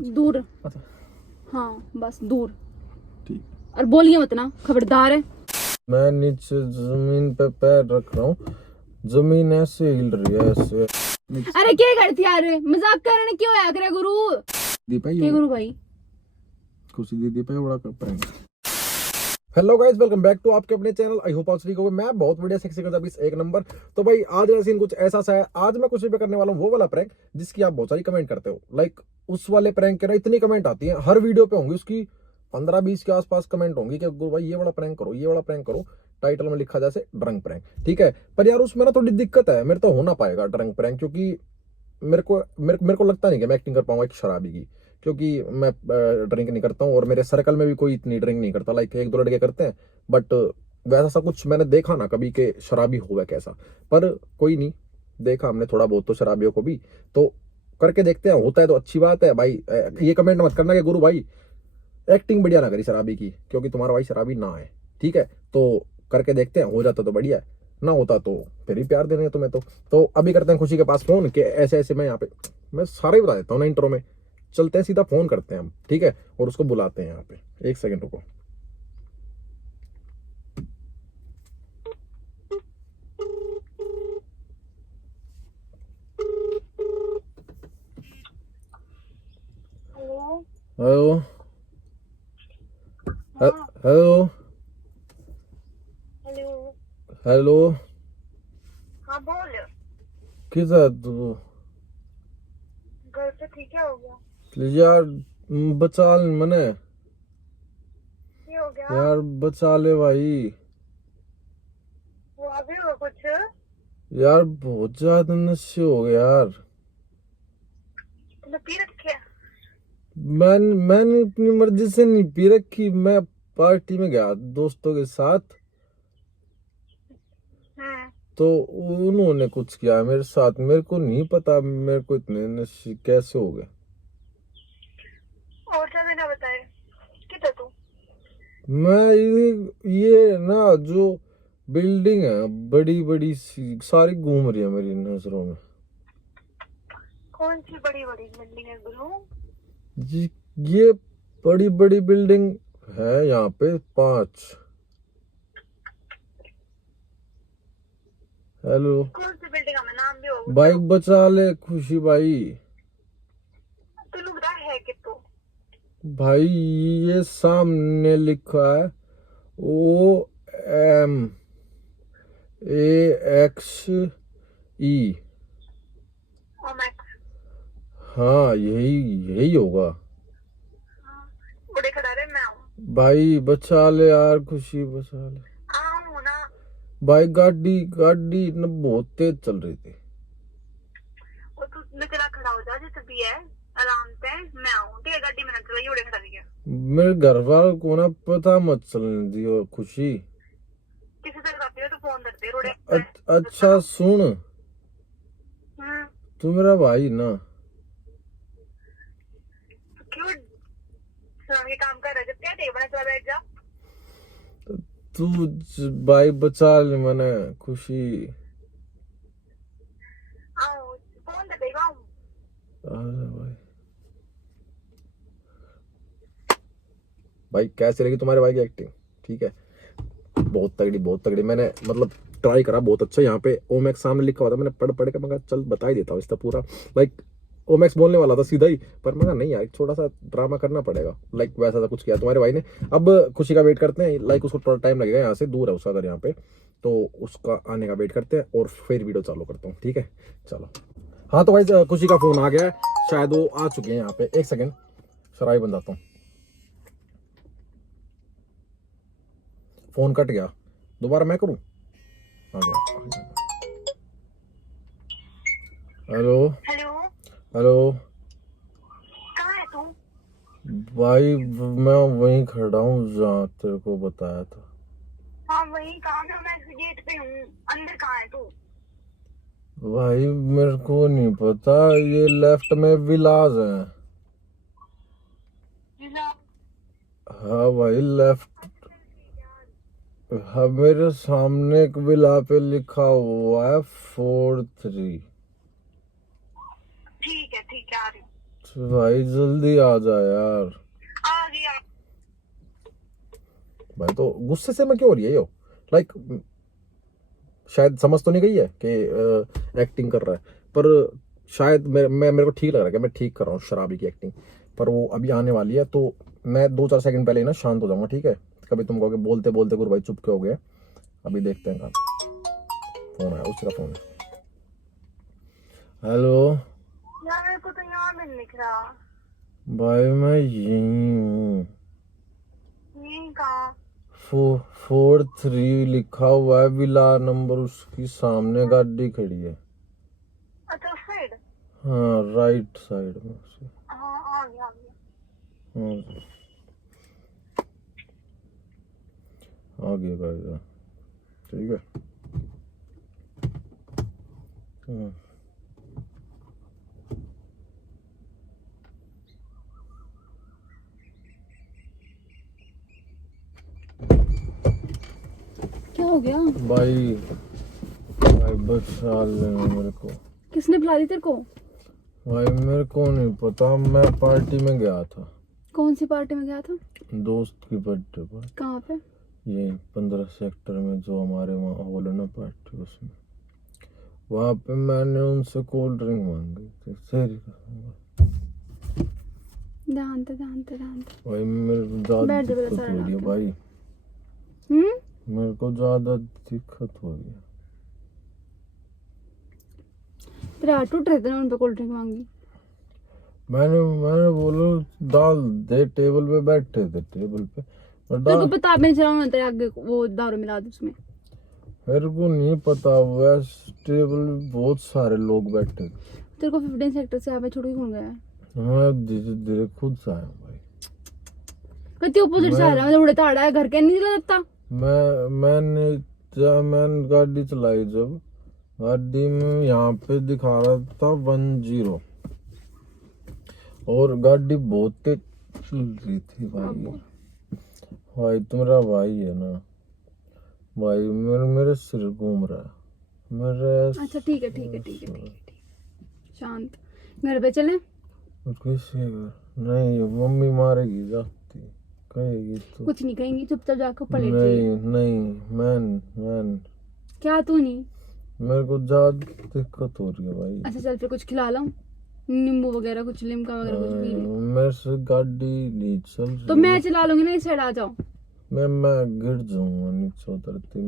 दूर। अच्छा हाँ बस दूर। ठीक। और बोलिए मत ना, खबरदार है। मैं नीचे जमीन पे पैर रख रहा हूँ, जमीन ऐसे हिल रही है ऐसे। अरे क्या करती यार, मजाक करने क्यों आया करे गुरु। दीपा क्या गुरु भाई? खुशी दीदी पे बड़ा कर पाएंगे। Hello guys, welcome back to आपके अपने चैनल। आई होप आप सभी को मैं बहुत बढ़िया सेक्सी कर एक नंबर। तो भाई आज का सीन कुछ ऐसा सा है। आज मैं कुछ भी करने वाला हूँ वो वाला प्रैंक जिसकी आप बहुत सारी कमेंट करते हो। लाइक उस वाले प्रैंक के ना इतनी कमेंट आती है, हर वीडियो पे होंगी उसकी 15-20 के आसपास कमेंट होंगी कि गुरु भाई ये वाला प्रैंक करो, ये वाला प्रैंक करो। टाइटल में लिखा जैसे ड्रंक प्रैंक, ठीक है। पर यार उसमें ना थोड़ी दिक्कत है, मेरे तो हो ना पाएगा ड्रंक प्रैंक, क्योंकि मेरे को लगता नहीं कि मैं एक्टिंग कर पाऊंगा एक शराबी की, क्योंकि मैं ड्रिंक नहीं करता हूँ और मेरे सर्कल में भी कोई इतनी ड्रिंक नहीं करता। लाइक एक दो लड़के करते हैं, बट वैसा सा कुछ मैंने देखा ना कभी के शराबी हुआ कैसा। पर कोई नहीं, देखा हमने थोड़ा बहुत तो शराबियों को भी, तो करके देखते हैं। होता है तो अच्छी बात है भाई। ये कमेंट मत करना कि गुरु भाई एक्टिंग बढ़िया ना करी शराबी की, क्योंकि तुम्हारा भाई शराबी ना है, ठीक है। तो करके देखते हैं, हो जाता तो बढ़िया है, ना होता तो फिर ही प्यार देने तुम्हें। तो अभी करते हैं खुशी के पास फोन, कि ऐसे ऐसे मैं यहाँ पे, मैं सारे बता देता हूँ ना इंट्रो में। चलते हैं सीधा फोन करते हैं हम, ठीक है, और उसको बुलाते हैं यहाँ पे। एक सेकंड रुको। Hello hello hello. हेलो। हाँ बोल। किस है तू? घर पे ठीक है, हो गया? यार बचा ले मने, ये हो गया? यार बचा ले भाई। वो अभी हुआ कुछ? यार बहुत ज्यादा नशे हो गए यार। तुमने पी रखे? मैंने अपनी मर्जी से नहीं पी रखी। मैं पार्टी में गया दोस्तों के साथ, तो उन्होंने कुछ किया मेरे साथ, मेरे को नहीं पता मेरे को इतने नशे कैसे हो गए। और क्या बिना बताए किधर तू? मैं ये ना जो बिल्डिंग है बड़ी बड़ी सी सारी घूम रही है मेरी नजरों में। कौन सी बड़ी बड़ी बिल्डिंग है गुरु? जी, ये बड़ी बड़ी बिल्डिंग है यहाँ पे 5। हेलो कौन सी बिल्डिंग है? मैं नाम भी होगा बाइक बचा ले खुशी भाई। तू बता है कि तू? भाई ये सामने लिखा है OMAXE। ओमैक्स? हाँ यही यही होगा। बड़े खड़ा रहे, मैं आऊँ? भाई बचा ले यार खुशी, बचा ले आऊँ ना? भाई। गाड़ी गाड़ी न बहुत तेज चल रही थी। और तू निकला खड़ा हो जा जिसे भी है, आराम से। मैं आऊँ ठीक है? गाड़ी में ना चला, ये बड़े खड़ा रही है। मेरे घर वालों को ना पता मत चलने दियो खुशी। किसी से कराती है तो फोन करते रोड़े। अच्छा सुन, तू मेरा भाई ना। क्यों सुन के काम कर रहे? जब क्या टेबल चला बैठ जा। तू भाई बचा ले मैंने खुशी। आओ फोन कर देगा। अरे भाई, भाई कैसे लगी तुम्हारे भाई की एक्टिंग? ठीक है, बहुत तगड़ी बहुत तगड़ी। मैंने मतलब ट्राई करा बहुत अच्छा। यहाँ पे ओमैक्स सामने लिखा हुआ था, मैंने पढ़ पढ़ के मैं चल बता ही देता हूँ इसका पूरा। लाइक ओमैक्स बोलने वाला था सीधा ही, पर मैं नहीं यार थोड़ा सा ड्रामा करना पड़ेगा। लाइक वैसा सा कुछ किया तुम्हारे भाई ने। अब खुशी का वेट करते हैं। लाइक उसको थोड़ा टाइम लगेगा, यहाँ से दूर है उसका घर यहाँ पे, तो उसका आने का वेट करते हैं और फिर वीडियो चालू करता हूँ, ठीक है। चलो हाँ, तो भाई खुशी का फोन आ गया है, शायद वो आ चुके हैं यहाँ पे। एक सेकेंड शराबी बन जाता हूँ। फोन कट गया, दोबारा मैं करूँ? आ गया। Hello hello. हेलो कहाँ है तू? भाई, मैं वहीं खड़ा हूँ जहाँ तेरे को बताया था। हाँ वही, कहाँ पे? मैं गेट पे हूँ। अंदर कहाँ है तू? भाई मेरे को नहीं पता, ये लेफ्ट में विलाज है। जिला? हाँ भाई लेफ्ट। हाँ मेरे सामने एक विला पे लिखा हुआ है 43। ठीक है आ रही हूँ। भाई जल्दी आ जा यार। आ गया। भाई तो गुस्से से मैं क्यों हो रही है यो? लाइक शायद समझ तो नहीं गई है कि एक्टिंग कर रहा है, पर शायद मेरे को ठीक लग रहा है कि मैं ठीक कर रहा हूँ शराबी की एक्टिंग। पर वो अभी आने वाली है तो मैं 2-4 सेकंड पहले ही ना शांत हो जाऊंगा, ठीक है? कभी तुम कहोगे बोलते बोलते गुरु भाई चुप के हो गए। अभी देखते हैं कहाँ फोन आया, उसका फोन है। हेलो यार मेरे को तो यहाँ मिल लिख रहा। भाई मैं यही हूँ। ये कहाँ? 443 लिखा हुआ है, विला नंबर, उसकी सामने गाड़ी खड़ी है। अच्छा उस साइड। हाँ राइट साइड में से। हाँ आ गया। आ गया गाइस, ठीक है। क्या हो गया? भाई बचा लेना मेरे को। किसने बुला दी तेरे को? भाई मेरे को नहीं पता, मैं पार्टी में गया था। कौन सी पार्टी में गया था? दोस्त की बर्थडे पर। कहाँ पे? ये 15 सेक्टर में जो हमारे वहाँ हॉल है ना पार्टी, उसमें। वहाँ पे मैंने उनसे कोल्ड ड्रिंक मांगी थी। सही जानते भाई मेरे को ज्यादा बैठ जा, दिक्कत सारा हो रही है रात। भाई, मेरे को ज्यादा दिक्कत हो रही है। तेरे हाथ टूट रहे थे ना, उन पे कोल्ड ड्रिंक मांगी। मैंने बोलो डाल दे, टेबल पे बैठे थे, टेबल पे और तेरे को डाल। पता मैं चलाऊं तेरे आगे वो दारू मिला दे उसमें। मेरे को नहीं पता, वैसे टेबल पे बहुत सारे लोग बैठे थे। तेरे को 15 सेक्टर से यहाँ पे छोड़ के कौन गया है? मैं धीरे धीरे खुद से आया भाई। कति ऑपोजिट से आ रहा है, उड़े ताड़ा है, घर के नहीं चला सकता। मैंने गाड़ी चलाई, जब गाड़ी में यहाँ पे दिखा रहा था 10 और गाड़ी बहुत तेज चल रही थी भाई। भाई तुम्हारा भाई है ना भाई, मेरे सिर घूम रहा है मेरे। अच्छा ठीक है। शांत। घर पे चले? किसी घर नहीं, मम्मी मारेगी जाती, कहेगी तो। कुछ नहीं कहेंगी, चुपचाप जाकर पलट जाइए। नहीं मैन क्या तू नहीं? मेरे को ज्यादा दिक्कत हो रही है भाई। अच्छा चल फिर कुछ खिला लो, नींबू वगैरह, कुछ लिमका वगैरह कुछ पी ले। मेरे से गाड़ी नहीं चल रही। तो मैं चला लूंगी ना, इस साइड आ जाओ। मैं गिर जाऊंगा नीचे उतरती।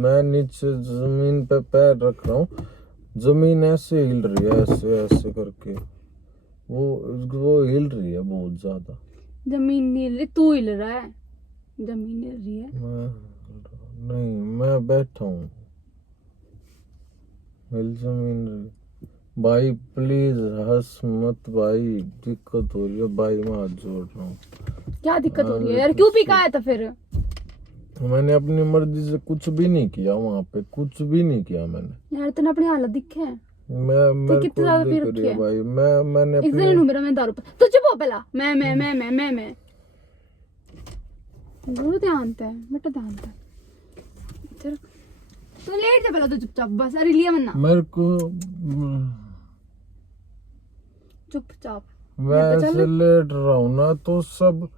मैं नीचे जमीन पे पैर रख रहा हूँ, जमीन ऐसे हिल रही है, ऐसे करके वो हिल रही है बहुत ज्यादा। जमीन नहीं हिल रही, तू हिल रहा है। जमीन हिल रही है। मैं बैठा हूँ, हिल जमीन रही। भाई प्लीज हंस मत भाई, दिक्कत हो रही है भाई, मैं हाथ जोड़ रहा हूँ। क्या दिक्कत हो रही है यार? क्यों पी का आया था फिर? मैंने अपनी मर्जी से कुछ भी नहीं किया, वहाँ पे कुछ भी नहीं किया मैंने। यार तूने अपनी हालत दिखे है। मेरे कितनी को ज्यादा पी दिख रखी रही है है भाई। मैंने एक अपनी दिन हूँ मेरा, मैं दारू पे। तो चुप हो पहला। मैं गुरु ध्यान है बेटा, ध्यान है। तो लेट जा पहला, तो चुपचाप बस। अरे लिया मन्ना, मेरे को चुपचाप। वैसे लेट रहा हूँ ना, तो सब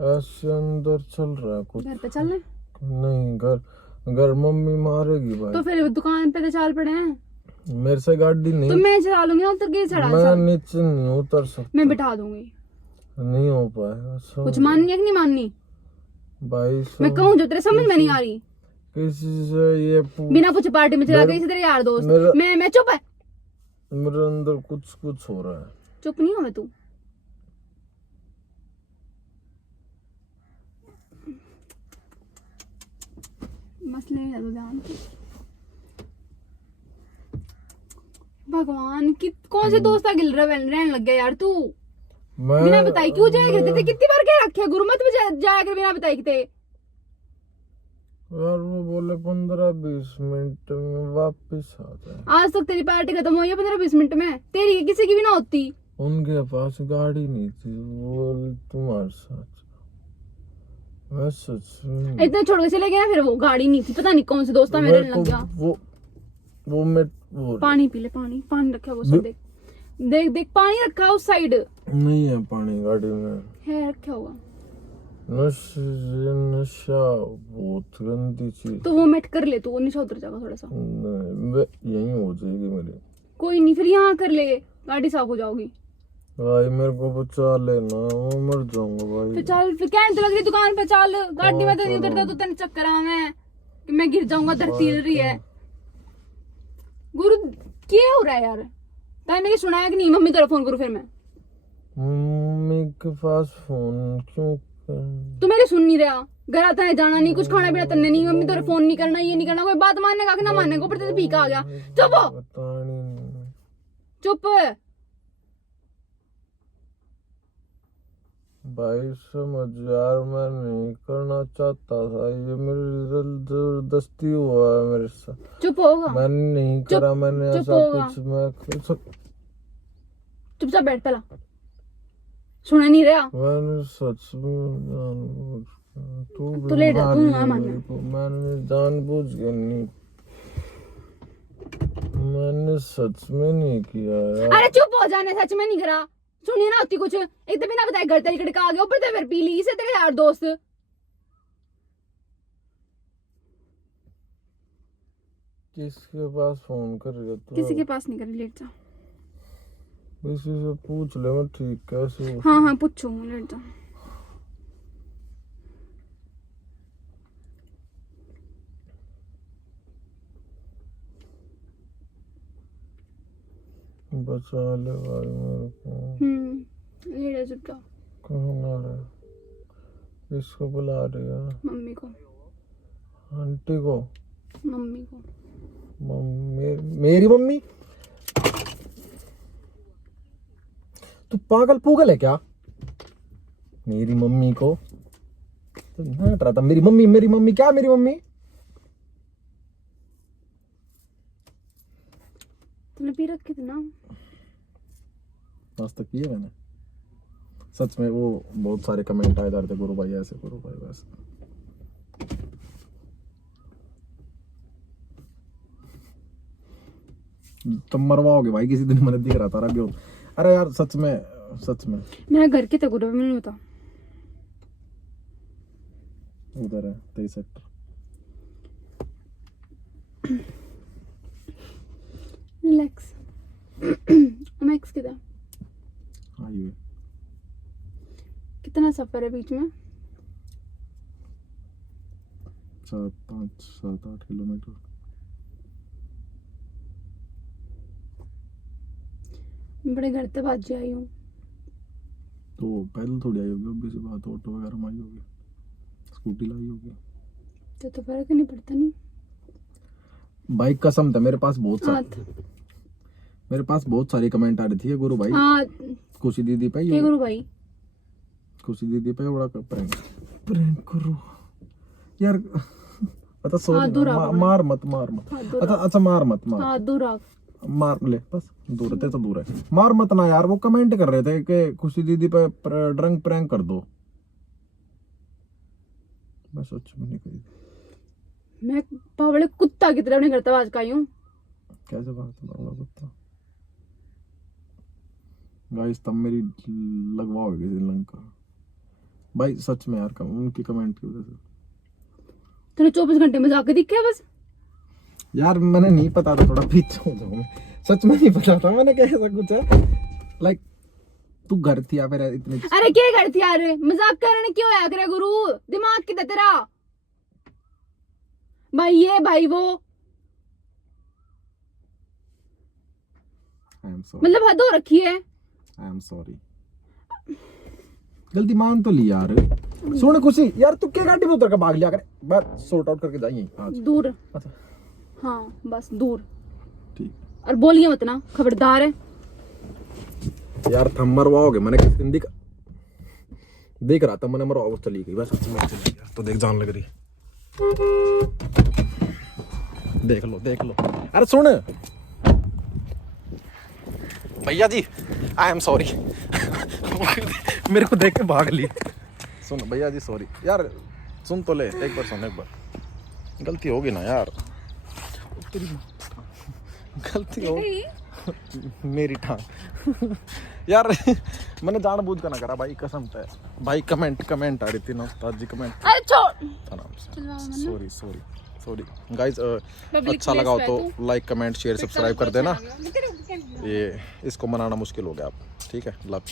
ऐसे अंदर चल रहा है कुछ। घर पे चल। नहीं, घर मम्मी मारेगी भाई। तो फिर दुकान पे तो चाल पड़े हैं। मेरे से गाड़ी नहीं। तो मैं चला लूंगी ना, उतर के चढ़ा। मैं नीचे नहीं उतर सकता। मैं बिठा दूंगी। नहीं हो पाएगा। कुछ माननी है कि नहीं माननी? भाई मैं कहूँ जो तेरे समझ में नहीं आ रही। किसी से ये बिना पूछे पार्टी में चला गई, तेरे यार दोस्त। मैं चुप है। मेरे अंदर कुछ हो रहा है। चुप नहीं हो मैं तू। मसले है तो ध्यान। भगवान की कौन से दोस्त गिल रहा रहने लग गया यार तू। बिना बताई क्यों जाया करते थे? कितनी बार कह रखे गुरु मत जाया कर बिना बताई थे। यार वो बोले 15-20 मिनट में वापस आ जाए। आज तक तेरी पार्टी खत्म हुई है 15-20 मिनट में, तेरी किसी की भी ना होती। उनके पास गाड़ी नहीं थी, वो तुम्हारे साथ। मैं सच में इतना छोड़ के चले गए ना, फिर वो गाड़ी नहीं थी, पता नहीं कौन से दोस्त मेरे लग गया। वो पानी पी ले, पानी रखा वो सब देख। देख देख पानी रखा उस साइड नहीं है पानी गाड़ी में। है, रखा होगा। नशा बहुत गंदी चीज। तो वो मेट कर ले, तो वो नीचे उतर जाएगा थोड़ा सा। यही हो जाएगी मेरी। कोई नहीं, फिर यहाँ कर ले, गाड़ी साफ हो जाओगी। भाई मेरे को बचा लेना, मैं मर जाऊंगा भाई। फिर चल, फिर कहने तो लग रही दुकान पे चल, गाड़ी में तो नहीं उतरता तो तेरे चक्कर आ मैं कि मैं गिर जाऊंगा, धरती हिल रही है। गुरु क्या हो रहा है यार? तैने सुनाया कि नहीं? मम्मी तेरा फोन करूँ फिर मैं? मम्मी के पास फोन क्यों तू मेरी सुन नहीं रहा? घर आता है, जाना नहीं, कुछ खाना पीना तन्ने नहीं, मम्मी तेरा फोन नहीं करना, ये नहीं करना, कोई बात मानने का कि ना मानने को, ऊपर से पीका आ गया। चुप हो, चुप। भाई समझ यार, मैं नहीं करना चाहता था, ये मेरी जबरदस्ती हुआ है मेरे साथ। चुप होगा, मैंने नहीं करा, मैंने ऐसा कुछ मैं चुपचाप बैठ पहला। सुना नहीं रहा? मैंने सच में तू लेट जा, तू ना मानना। मैंने जानबूझ के नहीं, मैंने सच में नहीं किया यार। अरे चुप हो जाने, सच में नहीं करा। सुनिए ना होती कुछ, एक तो बिना बताए घर तरीके का आ गया, ऊपर से फिर पी ली, इसे तेरे यार दोस्त। किसके पास फोन कर रही है तू? किसी के पास नहीं करी, लेट जा। किसी से पूछ ले मैं ठीक कैसे। हाँ हाँ पूछो, लेट जा। बचा ले भाई मेरे को। लेट जा, चुप जा। कौन आ रहा है? किसको बुला रही है? मम्मी को। आंटी को? मम्मी को। मेरी मम्मी? तू पागल पूगल है क्या? मेरी मम्मी को तो हट रहा था। मेरी मम्मी क्या? मेरी मम्मी तुमने पी रखी थी ना? आज तक पिए मैंने। सच में वो बहुत सारे कमेंट आए जा रहे थे, गुरु भाई ऐसे, गुरु भाई वैसे। तुम मरवाओगे भाई किसी दिन, मैंने दिख रहा था अभी। अरे यार सच में मेरा घर के गुरु मैंने बता। उधर है 23 सेक्टर। रिलैक्स। मैक्स किधर? हाईवे। कितना सफर है बीच में? 7-8 किलोमीटर। मैं बड़े घर तक आज आई हूँ। तो पैदल थोड़ी आई होगी, obvious सी बात। ऑटो वगैरह में आई होगी, स्कूटी लाई होगी। तो फर्क नहीं पड़ता नहीं भाई कसम था, मेरे पास बहुत सारी कमेंट आ रही थी गुरु भाई। हाँ खुशी दीदी पे, ये गुरु भाई खुशी दीदी पे बड़ा प्रैंक करो यार। अच्छा सॉरी, मार मत। अच्छा मार मत। हाँ दूर आ। मार ले बस, दूर है तो दूर है, मार मत ना यार। वो कमेंट कर रहे थे कि खुशी दीदी पे ड्रंक प्रैंक कर दो। मैं सच में नहीं कही। मैं पावड़े कुत्ता की तरह नहीं करता आज का हूँ। कैसे बात है कुत्ता? गाइस तब मेरी लगवाओगे किसी लंका भाई, सच में यार। उनकी कमेंट की वजह से तूने 24 घंटे में जाके दिखे बस यार। मैंने नहीं पता था, थोड़ा पीछे हो जाऊं। सच में नहीं पता था मैंने कैसा कुछ है। लाइक तू घर थी या फिर इतनी। अरे क्या घर थी यार? मजाक करने क्यों आया करे गुरु? दिमाग किधर तेरा? भाई ये भाई वो, मतलब हद हो रखी है। आई एम सॉरी, गलती मान तो ली यार। सुन खुशी यार, तू क्या गाड़ी में उतर कर भाग लिया करे? बात सॉर्ट आउट करके जाइए आज। दूर। अच्छा हाँ बस दूर। ठीक। और बोलिए मत ना, खबरदार है यार। थम मरवाओगे, मैंने किस दिन देख रहा था, मैंने मरवाओ चली गई बस। सच में चली गई तो देख, जान लग रही। देख लो। अरे सुन भैया जी, आई एम सॉरी। मेरे को देख के भाग ली। सुन भैया जी सॉरी यार, सुन तो ले एक बार, सुन एक बार। गलती होगी ना यार, गलती हो मेरी टांग यार मैंने जानबूझ कर ना करा भाई, कसम से भाई। कमेंट आ रही थी ना उस्ताद जी, कमेंट अरे छोड़ आराम से। चलवाओ मन्नू। सॉरी गाइस, Public अच्छा place लगा हो पे तो लाइक कमेंट शेयर सब्सक्राइब कर देना। अच्छा लगा। ये इसको मनाना मुश्किल हो गया अब, ठीक है, लव।